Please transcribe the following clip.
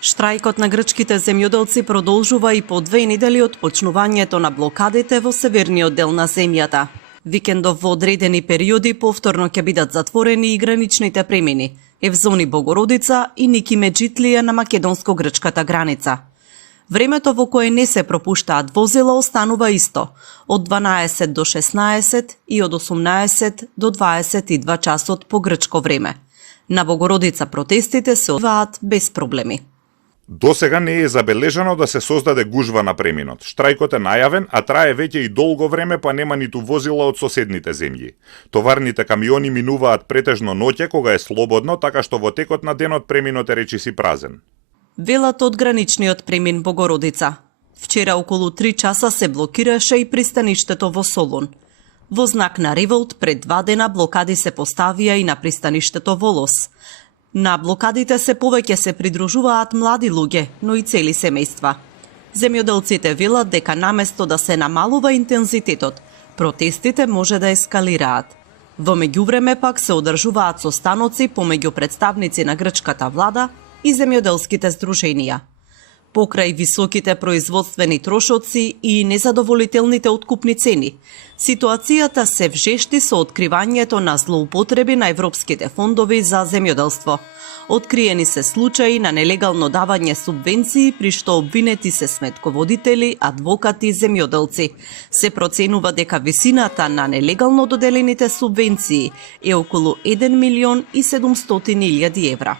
Штрајкот на грчките земјоделци продолжува и по 2 недели од почнувањето на блокадите во северниот дел на земјата. Викендов во одредени периоди повторно ќе бидат затворени и граничните премини Евзони Богородица и Ники Меджитлија на македонско-грчката граница. Времето во кое не се пропуштаат возила останува исто, од 12 до 16 и од 18 до 22 часот по грчко време. На Богородица протестите се одваат без проблеми. До сега не е забележано да се создаде гужва на преминот. Штрајкот е најавен, а трае веќе и долго време, па нема ниту возила од соседните земји. Товарните камиони минуваат претежно ноќе кога е слободно, така што во текот на денот преминот е речиси празен. Велат од граничниот премин Богородица. Вчера околу 3 часа се блокираше и пристаништето во Солун. Во знак на револт пред 2 дена блокади се поставија и на пристаништето во Лос. На блокадите се повеќе се придружуваат млади луѓе, но и цели семејства. Земјоделците велат дека наместо да се намалува интензитетот, протестите може да ескалираат. Во меѓувреме пак се одржуваат состаноци помеѓу представници на грчката влада и земјоделските здруженија. Покрај високите производствени трошоци и незадоволителните откупни цени, ситуацијата се вжешти со откривањето на злоупотреби на европските фондови за земјоделство. Откриени се случаи на нелегално давање субвенции, при што обвинети се сметководители, адвокати и земјоделци. Се проценува дека висината на нелегално доделените субвенции е околу 1 милион и 700 илјади евра.